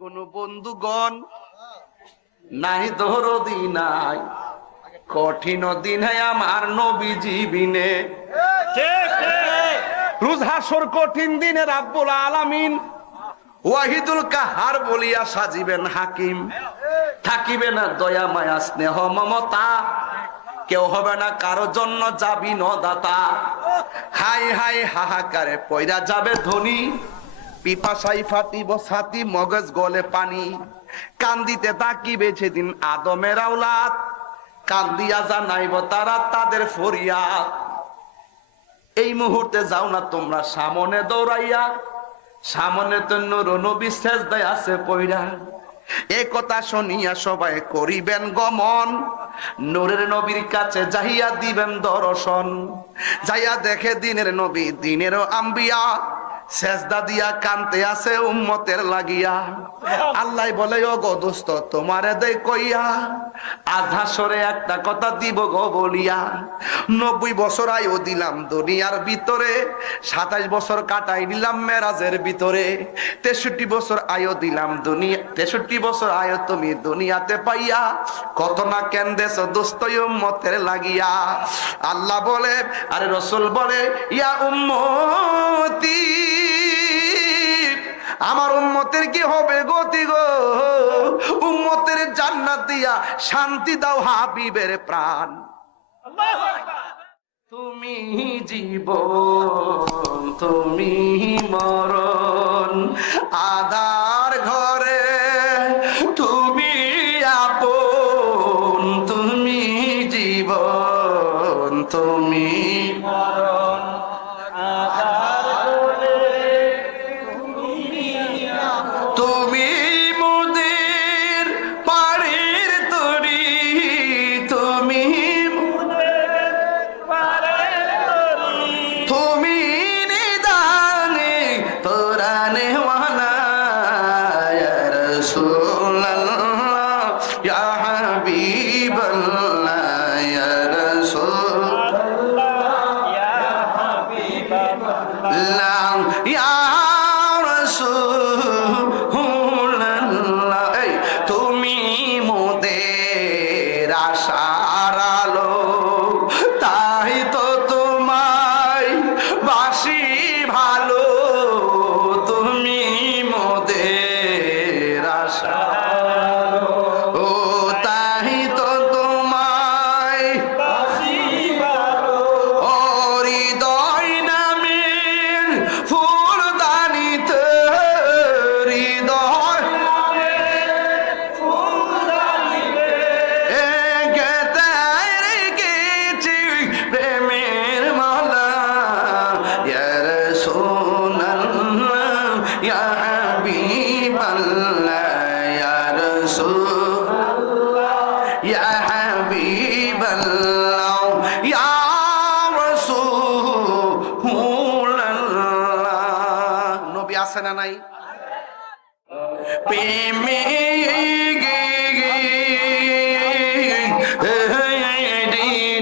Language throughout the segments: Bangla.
কোন বন্ধুগণ নাই দরদি নাই, কঠিন দিনে আমার নবীজি বিনে। রোজ হাসর কঠিন দিনে রাব্বুল আলামিন ওয়াহিদুল কাহার বলিয়া সাজিবেন হাকিম। থাকিবে না দয়া মায়া স্নেহ মমতা, কেউ হবে না কারো জন্য যাবি নদাতা। হাই হাই হাহাকারে পয়রা যাবে ধনী, পিপাসাই ফাটিব ছাতি মগজ গলে পানি। কান্দিতে তাকিবে সেদিন আদমের আওলাদ, কান্দিয়া জানাইব তারা তাদের ফরিয়াদ। এই মুহূর্তে যাও না তোমরা সামনে দৌড়াইয়া, সামনে তো নূর নবী সেজদায় আছে পয়রা। এ কথা শুনিয়া সবাই করিবেন গমন, নূরের নবীর কাছে যাইয়া দিবেন দর্শন। যাইয়া দেখে দিনের নবী দিনেরও আম্বিয়া, সেজদা দিয়া কানতে আছে উম্মতের লাগিয়া। আল্লাহ বলে ও গো দোস্ত তোমারে দে কইয়া, আজ হাসরে একটা কথা দিব গো বলিয়া। 90 বছর আয়ু দিলাম দুনিয়ার ভিতরে, 27 বছর কাটাই দিলাম মেরাজের ভিতরে। 63 বছর আয়ু দিলাম দুনিয়া, 63 বছর আয়ু তুমি দুনিয়াতে পাইয়া, কত না কেন্দেছ দোস্ত উম্মতের লাগিয়া। আল্লাহ বলে আরে রসুল বলে ইয়া উম্মতি, আমার উম্মতের কি হবে গতি গো, উম্মতের জান্নাত দিয়া শান্তি দাও হাবিবের প্রাণ। তুমি জীবন তুমি মরণ, আধার ঘরে তুমি আপন। তুমি জীবন তুমি মরণ, তুমি মোদের পাড়ের তরি, তুমি তুমি নিদানে তোরানে ওয়ালা ইয়া রাসূলুল্লাহ ইয়া হাবিবাল্লাহ ইয়া রাসূলুল্লাহ ইয়া হাবিবাল্লাহ ইয়া রাসূলুল্লাহ। এই তুমি মোদের আশার আলো, তাই তো তোমায় বাসি ভালো। তুমি মোদের আশার আলো, ও তাই তো তোমায় বাসি ভালো। ও হৃদয় নামের ফুলদানিতে, হৃদয় প্রেমের মালা ইয়া রাসূলুল্লাহ ইয়া হাবিবাল্লাহ ইয়া রাসূলুল্লাহ ইয়া হাবিবাল্লাহ ইয়া রাসূলুল্লাহ। নবী আছে না নাই? প্রেমে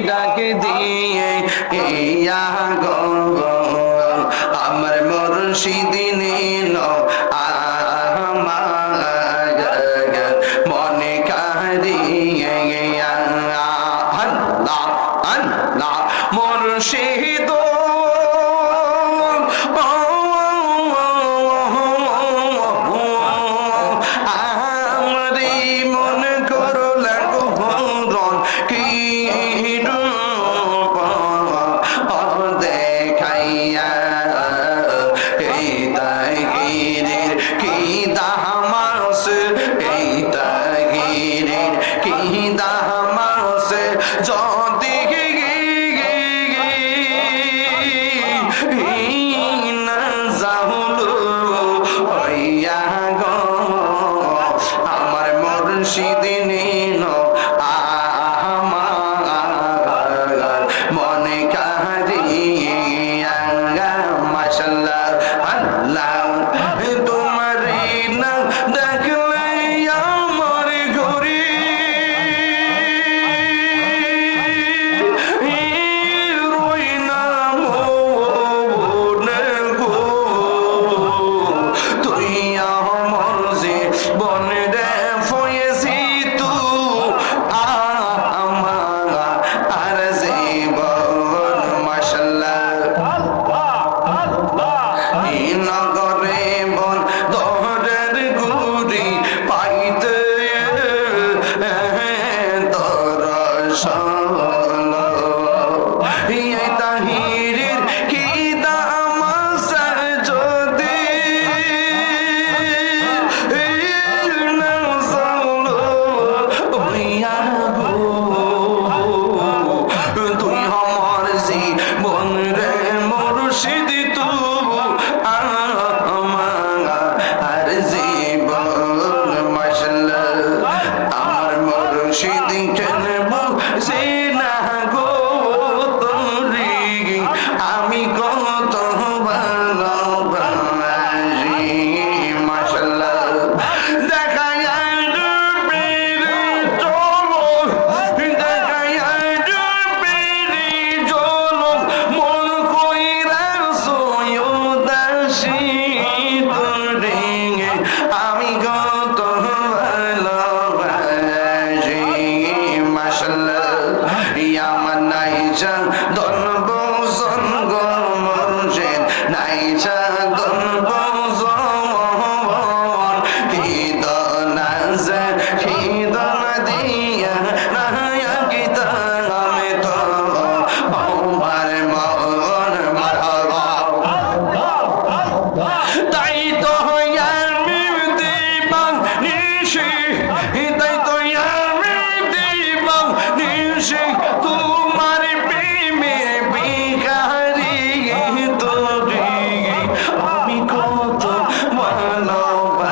ডাক দিয়ে ইয়া গো আমার মুর্শিদি নিল আমার মনে কারিয়ে আল্লাহ আল্লাহ মুর্শিদ আমরে নিশে তাই তো আমি দিবাং নিশে তোমার প্রেমে বিহারি তোরে আমি কত ভালোবাসি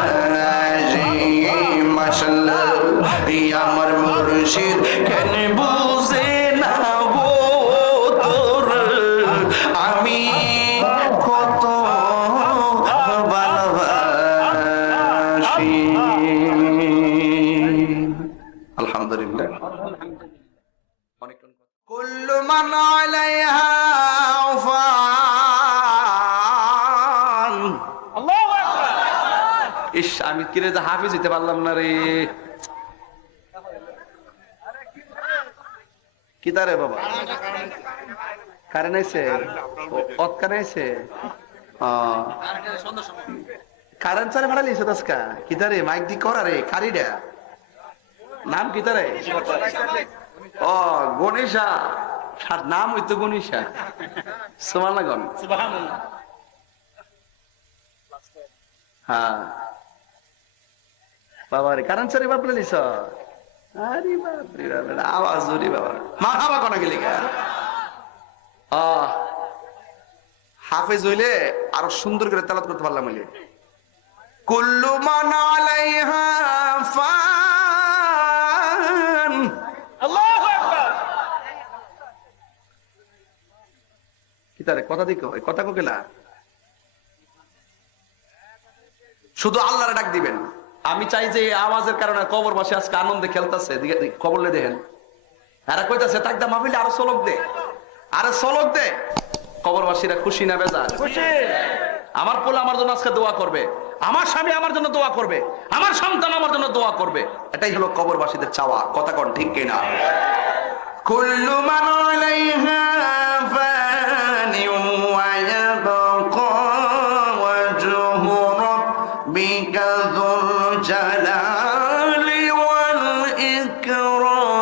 মাশাআল্লাহ আমার মুর্শিদ কেন বুঝে না গো তোর আমি কত ভালোবাসি আলহামদুলিল্লাহ কুল্লু মান আলাইহা ফান আল্লাহু আকবার ইস আমি কিরে যে হাফেজ হইতে পারলাম না রে কি তারে বাবা কারেন্ট আইছে কারেন্ট আইছে কারেন্ট চারে ভাড়া লিছে দশকা কি তারে মাইক দি করা রে কারিডা নাম কি তারে ও গণেশা নাম হইতো গণেশা সুবহানাল্লাহ সুবহানাল্লাহ হ্যাঁ বাবা রে কারেন্ট চারে বাপ লিছ আরে বাপ রে বাবা আওয়াজ জোরে বাবা মারহাবা কোনা গেলি গা হাফেজ হইলে আরো সুন্দর করে তেলাওয়াত করতে পারলাম হইলে কুল্লু মান আলাইহা ফান আল্লাহু আকবার কি তারে কথা দিকো কথা কোকেলা শুধু আল্লাহরে ডাক দিবেন আমি চাই যে এই আওয়াজের কারণে কবরবাসী আজকে আনন্দে খেলতেছে কবরলে দেখেন এরা কইতাছে তাকদা মাহফিলে আরো চলক দে আরে চলক দে কবরবাসীরা খুশি না বেজার খুশি আমার পোলা আমার জন্য আজকে দোয়া করবে আমার স্বামী আমার জন্য দোয়া করবে আমার সন্তান আমার জন্য দোয়া করবে এটাই হলো কবরবাসীদের চাওয়া কথা কোন ঠিক কিনা কুল্লু মান আলাইহা ফানি ওয়া ইয়াবকা ওয়াজহু রাব্বিকা যুল জালালি ওয়াল ইকরাম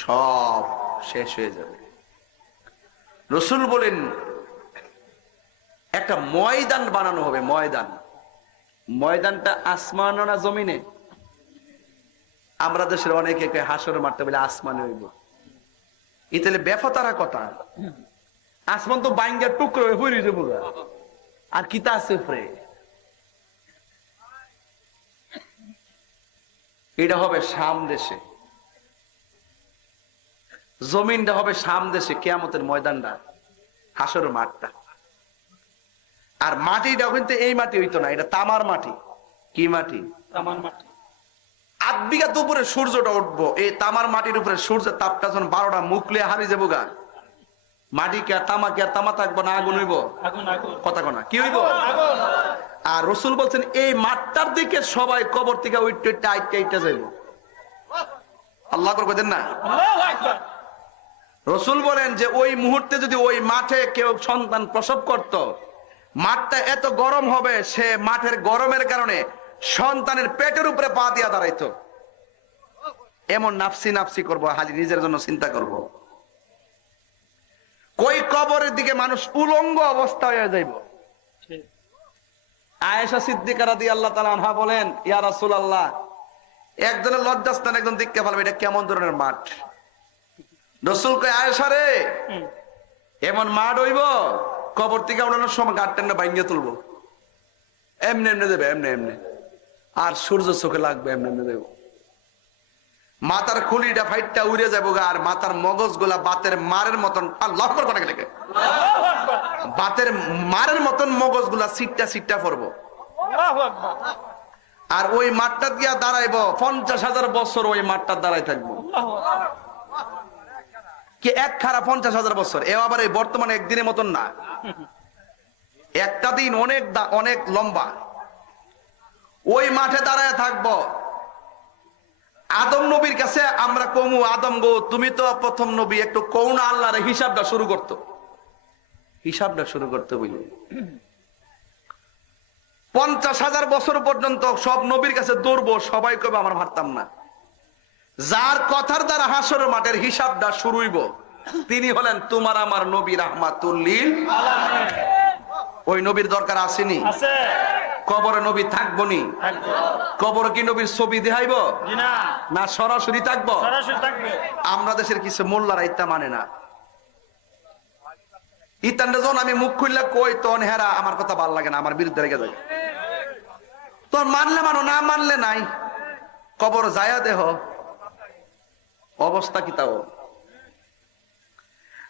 সব শেষ হয়ে যাবে রাসূল বলেন একটা ময়দান বানানো হবে ময়দানটা আসমানে না জমিনে আমরা দেশের অনেকে হাসরে মারতে বলে আসমানে হইব এই তাহলে বেফতারা কথা আসমান তো বাইঙ্গার টুকরো হয়ে হইরে যাবো আর কিতা আছে উপরে এটা হবে শাম দেশে জমিনটা হবে শাম দেশে কিয়ামতের ময়দানটা হাসরের মাঠটা আর মাটিটা কিন্তু এই মাটি হইতো না এটা তামার মাটি কি মাটি তামার মাটি 8 বিঘা উপরে সূর্যটা উঠবো এই তামার মাটির উপরে সূর্যের তাপটা যখন 12টা মুখলে হারিয়ে যাবো গা মাটি কে তামা থাকবো না আগুন হইব কথা কোনা কি হইব আর রাসূল বলছেন এই মাঠটার দিকে সবাই কবর থেকে উঠতে টাইটটা যাইব আল্লাহ করে দেন না আল্লাহু আকবার রাসূল বলেন যে ওই মুহূর্তে যদি ওই মাঠে কেউ সন্তান প্রসব করত মাঠটা এত গরম হবে সে মাঠের গরমের কারণে সন্তানের পেটের উপরে পা দিয়া দাঁড়াইতো এমন নাফসি করবো হাজি নিজের জন্য চিন্তা করব কই কবরের দিকে মানুষ উলঙ্গ অবস্থা হয়ে যাইব আয়েশা সিদ্দিকা রাদিয়াল্লাহু তাআলা আনহা বলেন ইয়া রাসূলুল্লাহ একজনের লজ্জাস্থান একজন দেখতে পারবে এটা কেমন ধরনের মাঠ রাসূল কয় আয়েশা রে এমন মাঠ হইব কবর থেকে উঠানোর সময় গাঁটটা ভাঙ্গিয়ে তুলবো এমনি দেবে এমনি আর সূর্য চোখে লাগবে এমনি দেব মাথার খুলিটা ফাইটটা উড়ে যাবো গা আর মাথার মগজ গুলা বাতের মারের মতন আল্লাহু আকবার কোনা গেলে বাতের মারের মতন মগজ গুলা সিটটা পড়বো আর ওই মাঠটা দিয়া দাঁড়াইবো 50,000 বছর ওই মাঠটা দাঁড়াই থাকবো কি এক খারাপ 50,000 বছর এ আবার এই বর্তমানে একদিনের মতন না একটা দিন অনেক লম্বা ওই মাঠে দাঁড়ায় থাকবো আদম নবীর কাছে আমরা কমু আদম গো তুমি তো প্রথম নবী একটু কৌনা আল্লাহর হিসাবটা শুরু করতে বুঝলি 50,000 বছর পর্যন্ত সব নবীর কাছে দৌড়বো সবাই কবে আমার পারতাম না যার কথার দ্বারা হাসরের মাঠের হিসাবটা শুরু হইব তিনি হলেন তোমার আমার নবী রাহমাতুল লিল আলামিন। ওই নবীর দরকার আসেনি? আছে। কবরে নবী থাকবো নি? কবরে কি নবীর ছবি দেখাইব না সরাসরি থাকবো? আমরা দেশের কিছু মোল্লারা ইত্যা মানে না। ইতানটা যখন আমি মুখ খুললে কই তখন হেরা আমার কথা ভাল লাগে না, আমার বিরুদ্ধে রেখে যায়। তোর মানলে মানো, না মানলে নাই। কবর যায়া দেহ অবস্থা কি তাও।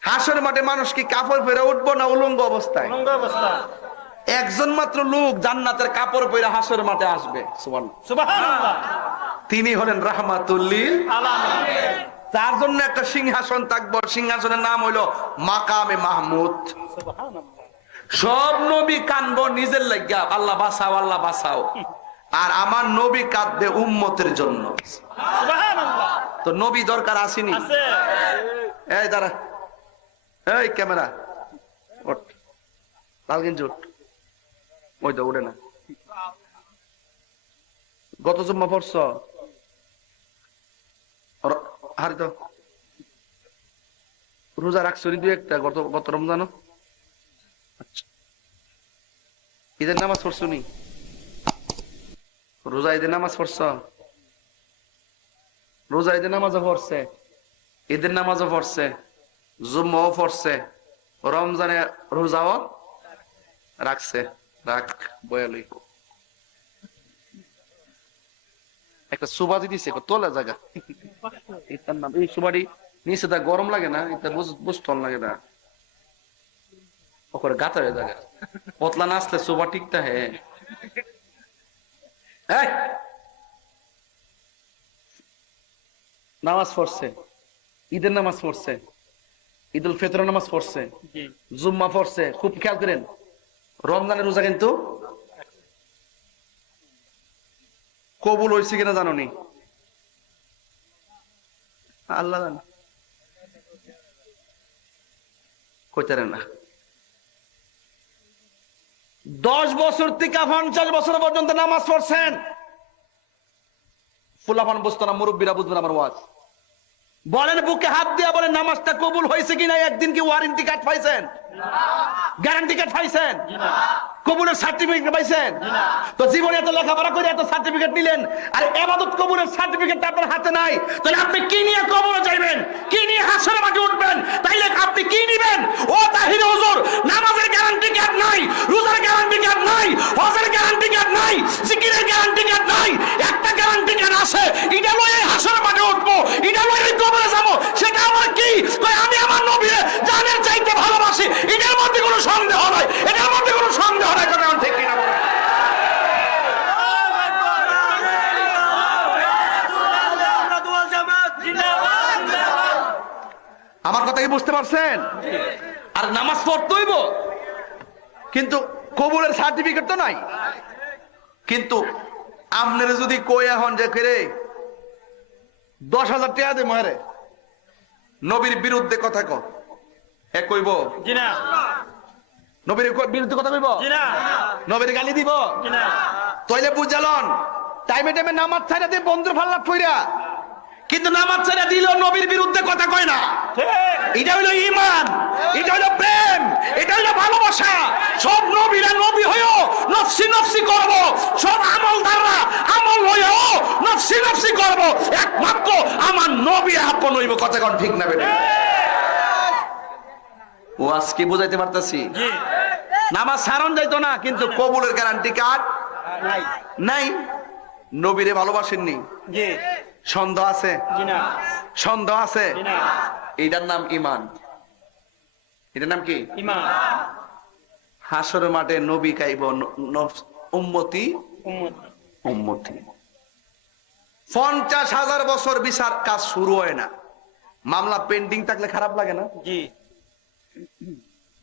হাসর মাঠে মানুষ কি কাপড় পরে উঠবো না উলঙ্গ অবস্থায়? একজন মাত্র লোক জান্নাতের কাপড় পরে হাসর মাঠে আসবে, সুবহানাল্লাহ। তিনি হলেন রাহমাতুল লিল আলামিন। তার জন্য একটা সিংহাসন থাকবো, সিংহাসনের নাম হইল মাকামে মাহমুদ। সব নবী কানবো নিজের লাগিয়া, আল্লাহ বাঁচাও আল্লাহ বাঁচাও, আর আমার নবী কাঁদবে উম্মতের জন্য। তো নবী দরকার আসেনি? এই দাঁড়া, এই ক্যামেরা ওঠ, লাল গেঞ্জি ওঠ, ওই তো উঠে না। গত জুম্মা পড়ছ? হারি তো রোজা রাখছো দুই একটা গত রমজানো? আচ্ছা, ঈদের নামাজ পড়ছো নি? রোজা ঈদের নামাজ পড়ছ? রোজা ঈদের নামাজও পড়ছে, ঈদের নামাজও পড়ছে, জুম্মাও পড়ছে, রমজানে রোজাও রাখছে। রাখ বয়ালি একটা সুবাদি দিছে তোলা জায়গা, এটার নাম এই সুবাড়ি নিচে তা গরম লাগে না, এটা বুঝতে লাগে না, ওখানে গাতা হয়ে জায়গা পতলা নাচলে সুবা ঠিকটা হে। নামাজ পড়ছে, ঈদের নামাজ পড়ছে, ঈদ উল ফিতর নামাজ পড়ছে, জুম্মা পড়ছে, খুব খেয়াল করেন। রমজানের রোজা কিন্তু কবুল হয়েছে কিনা জানো নি? আল্লাহ জানে, কইতারে না। 10 বছর থেকে 50 বছর পর্যন্ত নামাজ পড়ছেন, ফুলাফান বুঝতো না, মুরব্বীরা বুঝবেন আমার ওয়াজ। বলেন বুকে হাত দিয়া বলেন নামাজটা কবুল হয়েছে কিনা। একদিন কি ওয়ারেন্টি কার্ড পাইছেন? গ্যারান্টি কার্ড পাইছেন? কবুলের সার্টিফিকেট পাইছেন? তো জীবনে এত লেখাপড়া করে এত সার্টিফিকেট নিলেন, আর ইবাদত কবুলের সার্টিফিকেট আপনার হাতে নাই, তাহলে আপনি কি নিয়ে কবরে যাবেন? কি নিয়ে হাসরের মাঠে উঠবেন? তাইলে আপনি কি নিবেন? ও তাহির হুজুর, নামাজের গ্যারান্টি কার্ড নাই, রোজার গ্যারান্টি কার্ড নাই, হজের গ্যারান্টি কার্ড নাই, জিকিরের গ্যারান্টি কার্ড নাই, একটা গ্যারান্টি কার্ড আছে, এটা লয়ে হাসরের মাঠে উঠবো, এটা লয়ে কবরে যাবো। সেটা আমার কি? কই আমি আমার নবীরে জানের চাইতে ভালোবাসি, এটার মধ্যে কোনো সন্দেহ নাই, এটার মধ্যে কোনো সন্দেহ নাই। কথা ঠিক কিনা বলেন? আমার কথা কি বুঝতে পারছেন? আর নামাজ পড়তে হইব, কিন্তু কবুলের সার্টিফিকেট তো নাই। কিন্তু আপনারা যদি কই এখন যে করে 10,000 টাকা দে মারে নবীর বিরুদ্ধে কথা কও, এ কইব? জি না। নবীর বিরুদ্ধে কথা কইব? জি না। নবীর গালি দিব? জি না। তাইলে বুঝালন টাইমে টাইমে নামাজ ছাইরা দিয়ে বন্ধুর ফাল্লা ফইরা, কিন্তু নামাজ ছাইরা দিলেও নবীর বিরুদ্ধে কথা কয় না। এটা হইলো ঈমান, এটা হইলো প্রেম, এটা হইলো ভালোবাসা। সব নবীরা নবী হইও নফসি নফসি করব, সব আমলদাররা আমল হইও নফসি নফসি করব, একমাত্র আমার নবী আপন হইব। কথা কোন ঠিক না বেটা? ও আজকে বুঝাইতে পারতাছি? নামাজ সারণ যাইতো না, কিন্তু কবুলের গ্যারান্টি কার্ড নাই। নবীরে ভালোবাসেননি, সন্দেহ আছে? সন্দেহ আছে? এটার নাম ঈমান। এটার নাম কি? ঈমান। হাসরের মাঠে নবী কাইব উম্মতি উম্মতি। 50,000 বছর বিচার কাজ শুরু হয় না। মামলা পেন্ডিং থাকলে খারাপ লাগে না? জি।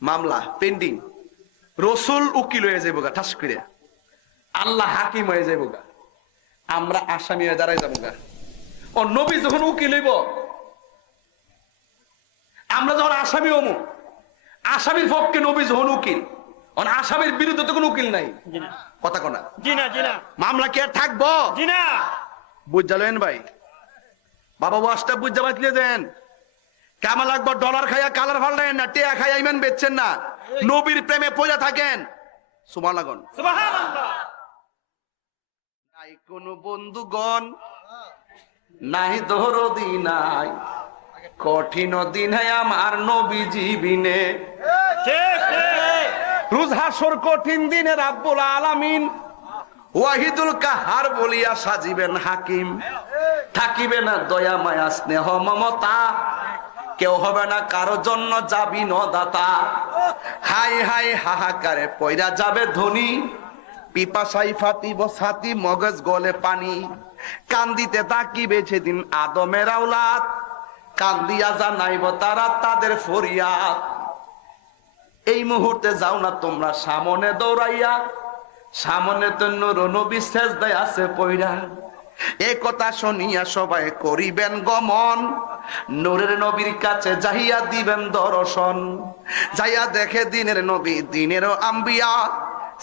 মামলা পেন্ডিং, রসুল উকিল হয়ে যাবো গা ঠাস করে, আল্লাহ হাকিম হয়ে যাবো গা, আমরা আসামি হয়ে দাঁড়াই যাবো গা। ও নবী যখন উকিল হইব, আমরা যখন আসামি হবো, আসামির পক্ষে নবী যখন উকিল, আসামির বিরুদ্ধে তো কোনো উকিল নাই। কথা কোনা? জি না, জি না। মামলা কি আর থাকবো? জি না। বুঝালেন ভাই? বাবা ওয়াজটা বুঝা বাঁচলে দেন। কেমন লাগবে ডলার খাইয়া কালার ফাল্টায় না, টিয়া খাইয়া ইমান বেচছেন না, নবীর প্রেমে পড়ে থাকেন। সুবহানাল্লাহ। নাই কোন বন্ধুগণ, নাই দরদি নাই, কঠিন দিনে আমার নবীজি বিনে। রোজ হাসর কঠিন দিনে রাব্বুল আলামিন ওয়াহিদুল কাহার বলিয়া সাজিবেন হাকিম। থাকিবে না দয়া মায়া স্নেহ মমতা, কেউ হবে না কারো জন্য যাবি নদাতা। হাই হাই হাহাকারে পয়রা যাবে ধনী, পিপাসাই ফাটিব ছাতি মগজ গলে পানি। কান্দিতে তাকিবে সেদিন আদমের আওলাদ, কান্দিয়া জানাইব তারা তাদের ফরিয়াদ। এই মুহূর্তে যাও না তোমরা সামনে দৌড়াইয়া, সামনে তো নূর নবী সেজদায় আছে পয়রা। এ কথা শুনিয়া সবাই করিবেন গমন, নূরের নবীর কাছে যাইয়া দিবেন দর্শন। যাইয়া দেখে দিনের নবী দিনেরও আম্বিয়া,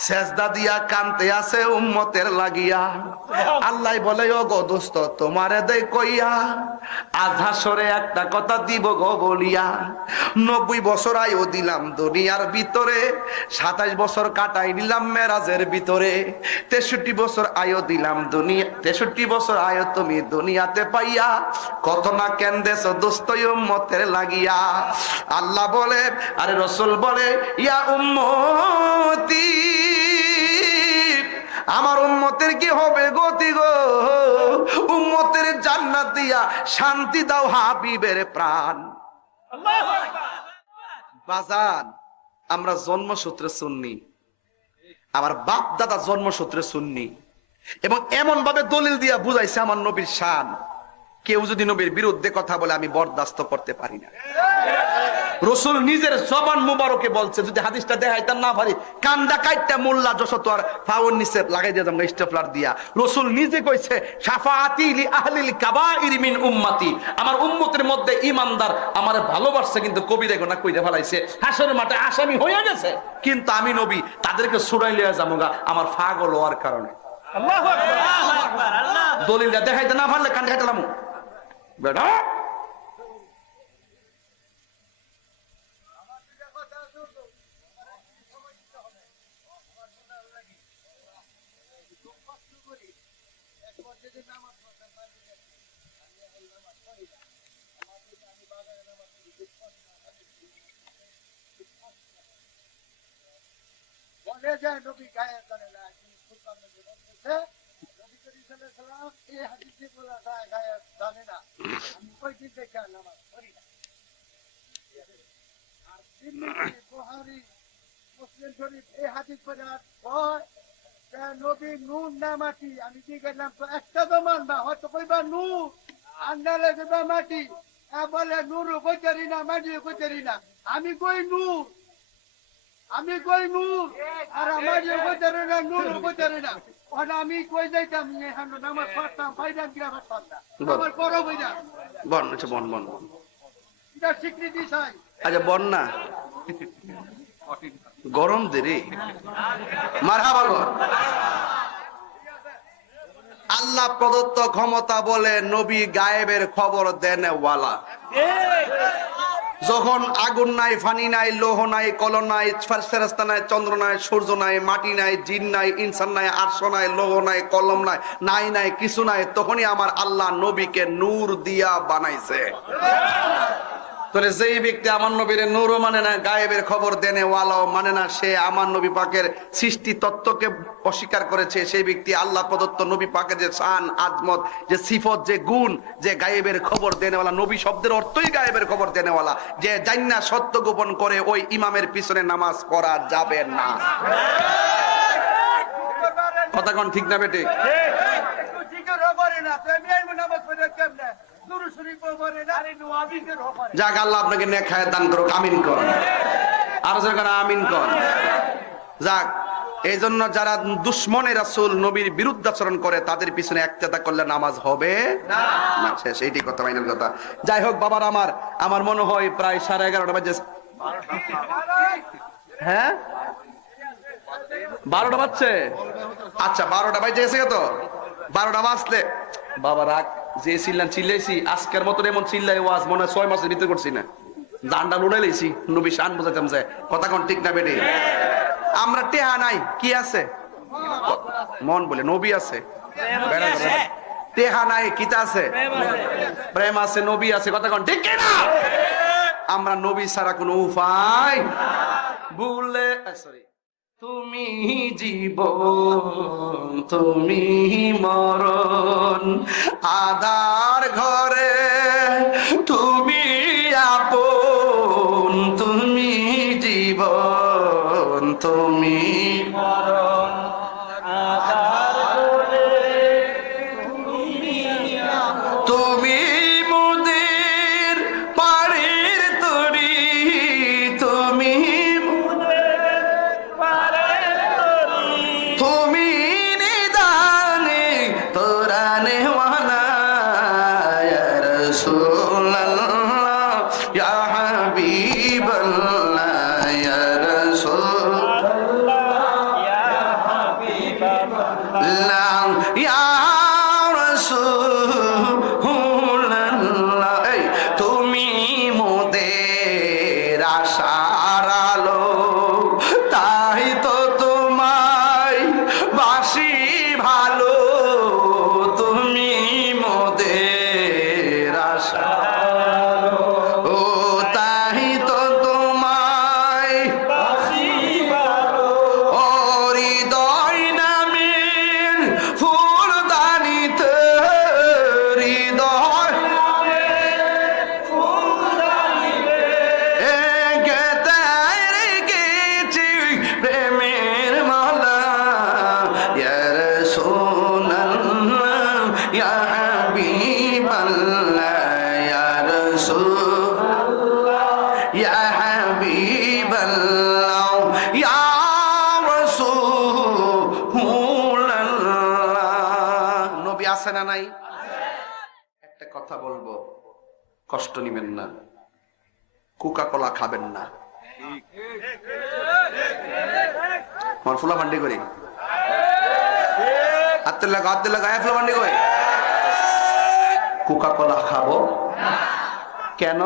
সেজদা দিয়া কানতে আছে উম্মতের লাগিয়া। আল্লাহ বলে ও গো দোস্ত তোমারে দে কইয়া, আজ হাসরে একটা কথা দিব গো বলিয়া। 90 বছর আয়ু দিলাম দুনিয়ার ভিতরে, 27 বছর কাটাই নিলাম মেরাজের ভিতরে। 63 বছর আয়ু দিলাম দুনিয়া, 63 বছর আয়ু তুমি দুনিয়াতে পাইয়া, কত না কেন্দেছ দোস্ত উম্মতের লাগিয়া। আল্লাহ বলে আরে রসুল বলে ইয়া উম্মতি, আমার উম্মতের কি হবে গতি গো, উম্মতের জান্নাত দিয়া শান্তি দাও হাবিবের প্রাণ। বাজান আমরা জন্মসূত্রে সুন্নি, আমার বাপ দাদা জন্মসূত্রে সুন্নি, এবং এমন ভাবে দলিল দিয়া বুঝাইছে আমার নবীর শান, কেউ যদি নবীর বিরুদ্ধে কথা বলে আমি বরদাস্ত করতে পারি না। রসুল নিজের জবান মুবারকে বলছে, যদি হাদিসটা দেখাইতাম না পারি কান্দা কাইটা মোল্লা যশত আর ফাউন নিচে লাগাই দিয়ে যাবো স্টেপলার দিয়া। রসুল নিজে কইছে শাফাআতি লি আহলিল কাবাইর মিন উম্মতি, আমার উম্মতের মধ্যে ইমানদার আমার ভালোবাসছে, কিন্তু কবিরা গুনাহ কইরা ফেলাইছে, হাসরের মাঠে আসামি হয়ে গেছে, কিন্তু আমি নবী তাদেরকে ছুড়াই লইয়া যামুগা আমার পাগল হওয়ার কারণে। আল্লাহু আকবার, আল্লাহু আকবার, আল্লাহ দলিলটা দেখাইতে না পারলে কান খাইতাম বেটা। আমি কি গেলাম তো একটা তো মানবা হয়তো কইবা নূর আন্দালে দেবা মাটি, বলে নূর কইতারি না মাটি কইতারি না, আমি কই নূর, আমি কই নূর আর মাটি কইতারি না, নূর কইতারি না। আমি কই যাইতাম নামাজ পড়তাম ফাইদাম কি আমার সন্তান আমার বড় বইরা বন আচ্ছা বন বন এটা স্বীকৃতি চাই। আচ্ছা বন না গরম দেরি মারহাবা গো। আল্লাহ প্রদত্ত ক্ষমতা বলে নবী গায়েবের খবর দেন ওয়ালা। যখন আগুন নাই, ফানি নাই, লৌহ নাই, কলম নাই, ফেরেশতা নাই, চন্দ্র নাই, সূর্য নাই, মাটি নাই, জিন নাই, ইনসান নাই, আরশ নাই, লৌহ নাই, কলম নাই, নাই নাই কিছু নাই, তখনই আমার আল্লাহ নবীকে নূর দিয়া বানাইছে। তাহলে যেই ব্যক্তি আমার নবীর নূরও মানে না, গায়েবের খবর দেনে ওয়ালাও মানে না, সে আমার নবী পাকের সৃষ্টি তত্ত্বকে অস্বীকার করেছে। সেই ব্যক্তি আল্লাহ প্রদত্ত নবী পাকের যে শান আজমত, যে সিফত, যে গুণ, যে গায়েবের খবর দেনেওয়ালা, নবী শব্দের অর্থই গায়েবের খবর দেনেওয়ালা, যে জান্না সত্য গোপন করে ওই ইমামের পিছনে নামাজ পড়া যাবে না। কথা কোন ঠিক না বেটে? যাক আল্লাহ আপনাকে নেক হায়াত দান করুক, আমিন কর। আর যারা আমিন কর। যাক এই জন্য যারা দুশ্মনে রাসূল নবীর বিরুদ্ধাচরণ করে তাদের পিছনে একতেদা করলে নামাজ হবে না। শেষ এইটি কথা, ফাইনাল কথা। যাই হোক বাবার, আমার মনে হয় প্রায় 11:30 বাজে। হ্যাঁ 12টা বাজছে। আচ্ছা 12টা বাজে গেছে তো, 12টা বাজলে বাবা রাখ যে চিল্লাইছি আজকের মতন এমন চিল্লাই ওয়াজ মনে হয় 6 মাসের ভিতরে করছি না। দান্ডা লুড়াই লাইছি নবী শান বুঝাইতাম যে কথা কোন ঠিক না বেটে। আমরা টেহা নাই কি আছে মন বলে নবী আছে, টেহা নাই কিতা আছে প্রেম আছে নবী আছে, কথা কোন ঠিক না? আমরা নবী ছাড়া কোনো উপায় ভুলে সরি তুমি জীবন তুমি মরণ আধার ঘরে তুমি আপন তুমি জীবন তুমি মরণ আধার ঘরে তুমি মোদের পাড়ের তরি তুমি তুমি নিদানে তোরানে ওয়ালা ইয়া রাসূলুল্লাহ ইয়া হাবিবাল্লাহ ইয়া রাসূলুল্লাহ ইয়া হাবিবাল্লাহ ইয়া রাসূলুল্লাহ এই তুমি মোদের আশার আলো তাই তো তোমায় বাসি ভালো তুমি মোদের আশার আলো ও তাই তো তোমায় বাসি ভালো ও হৃদয় নামের ফুলদানিতে হৃদয় প্রেমের মালা ইয়া রাসূলুল্লাহ ইয়া হাবিবাল্লাহ ইয়া রাসূলুল্লাহ ইয়া হাবিবাল্লাহ ইয়া রাসূলুল্লাহ। নবী আছে না নাই? একটা কথা বলবো, কষ্ট নিবেন না, কোকা কোলা খাবেন না। আমার ফুলা ভান্ডি করি হাতে লাগা ফুলা ভান্ডি করি কোকা কোলা খাবো কেন?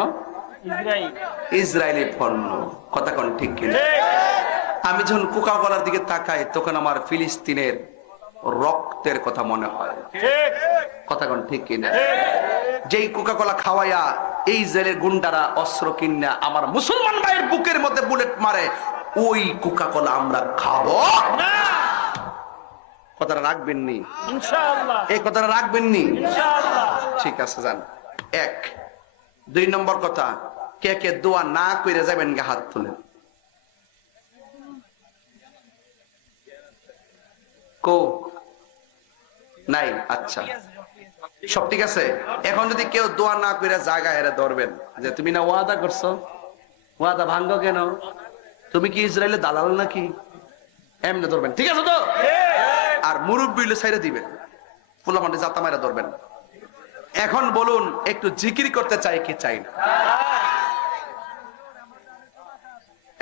ইসরায়েলি পণ্য, কথা কোন ঠিক কিনা? আমি যখন কোকা কোলার দিকে তাকাই তখন আমার ফিলিস্তিনের রক্তের কথা মনে হয়, কথা কোন ঠিক কিনা? যেই কোকা কোলা খাওয়াইয়া এই জেলের গুন্ডারা অস্ত্র কিনা আমার মুসলমান ভাইয়ের বুকের মধ্যে বুলেট মারে, ওই কোকা কোলা আমরা খাবো না। কথাটা রাখবেন নি ইনশাআল্লাহ? এই কথাটা রাখবেন নি ইনশাআল্লাহ? ঠিক আছে যান। 1 2 নম্বর কথা, কে কে দোয়া না কইরা যাবেন গা হাত তুলেন। কো নাই? আচ্ছা সব ঠিক আছে। এখন যদি কেউ দোয়া না কইরা জায়গায় এরা ধরবেন যে তুমি না ওয়াদা করছো, ওয়াদা ভাঙ্গো কেন? তুমি কি ইসরায়েলের দালাল নাকি? এমনি ধরবেন, ঠিক আছে তো? আর মুরব্বি ছাইরা দিবেন, ফুলাফান্ডি জাতা মাইরা ধরবেন। এখন বলুন, একটু জিকির করতে চাই কি চাই না?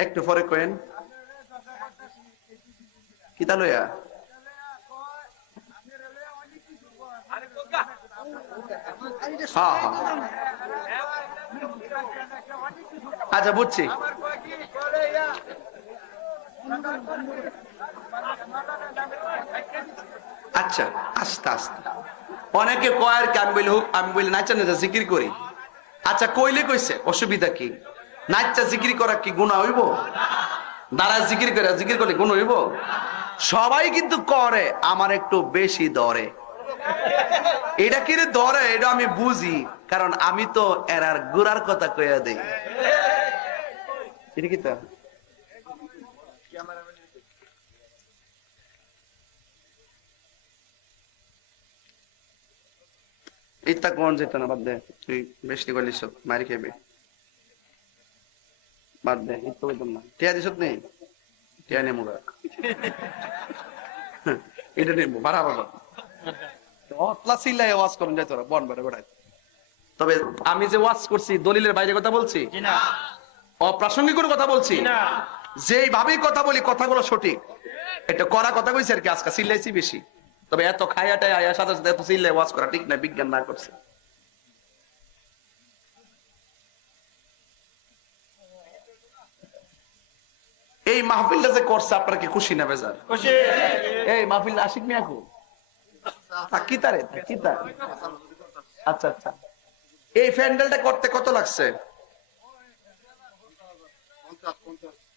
একটু পরে কইেন কিতা লইয়া হ্যাঁ হ্যাঁ আচ্ছা বুঝছি। আচ্ছা আস্তে আস্তে অনেকে কয় আর কি, আমি বলি নাচা নাচা জিকির করি। আচ্ছা কইলে কইছে, অসুবিধা কি? নাচা জিকির করা কি গুনাহ হইব? দাঁড়া জিকির করলে গুনাহ হইব? সবাই কিন্তু করে, আমার একটু বেশি দরে। এটা কি রে ধরে, এটা আমি বুঝি, কারণ আমি তো এরার গুড়ার কথা কইয়া দেই। এটা কি তা ইত্তা কোন যেত না, বাদ দে, তুই বেশি করলিস মারি খেবে, বাদ দে, ইত্তা বলতাম না। টিয়া দিস নেই, টিয়া নেমু এটা নেবো ভাড়া বাবা। তবে আমি যে ওয়াজ করছি দলিলের বাইরে কথা বলছি, অপ্রাসঙ্গিক কোনো কথা বলছি, যেইভাবেই কথা বলি কথাগুলো সঠিক, এটা করা কথা কইছি আর কি। আজকে চিল্লাইছি বেশি, তবে এত খাইয়াটাই আয়ার সাথে সাথে এত চিল্লে ওয়াজ করা ঠিক না, বিজ্ঞান না করছে। এই মাহফিলটা যে করছে আপনারা কি খুশি না বেজার? এই মাহফিল আশিক মিয়া কো থাকি তারে থাকি তার। আচ্ছা আচ্ছা, এই প্যান্ডেলটা করতে কত লাগছে?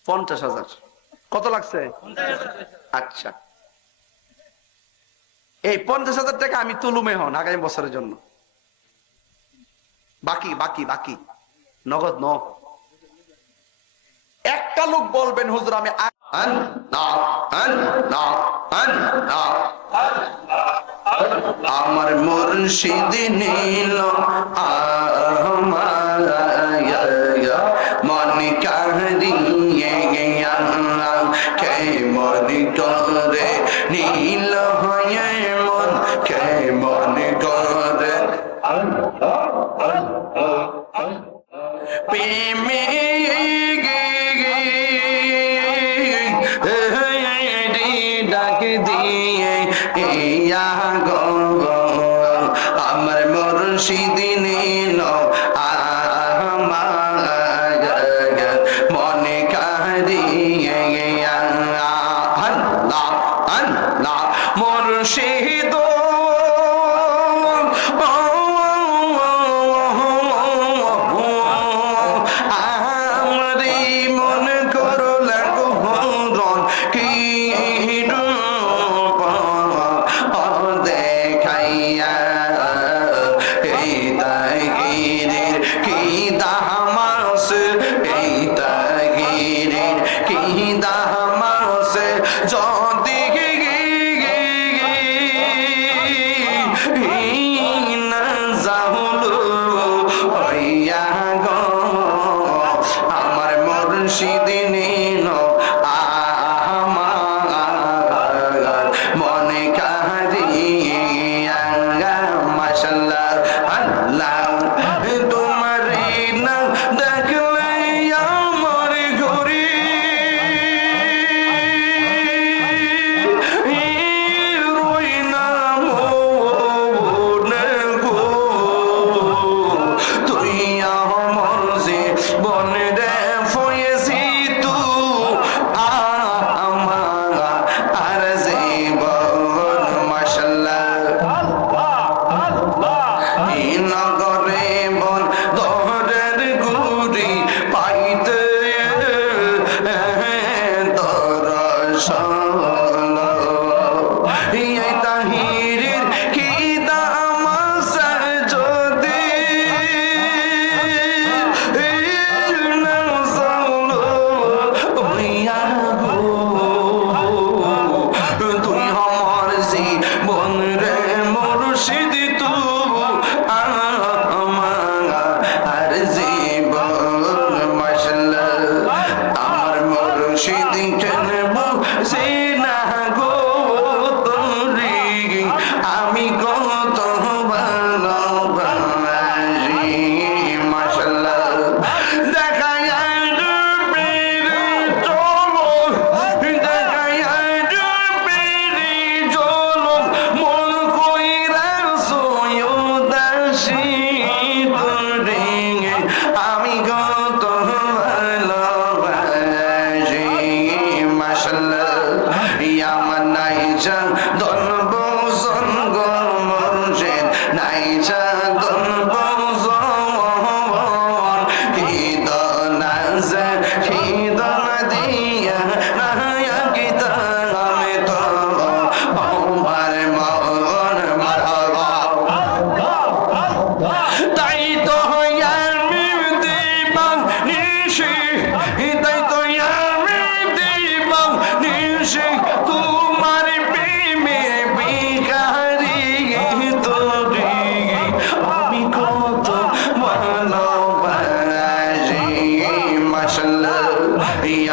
50,000। কত লাগছে? আচ্ছা, এই 50,000 টাকা আমি তুলুমে হন আগামী বছরের জন্য। বাকি বাকি বাকি নগদ ন। একটা লোক বলবেন হুজুর আমি আমার মুর্শিদ নীল মন কাহিয়ে গেয়া কে মন করে নীল হয়ে মন কে মন করে প্রেমে ডাক দিয়ে আমার মুর্শিদ নীল মনে কাহিয়ে মুর্শিদ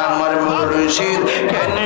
আমার মুর্শিদ কেন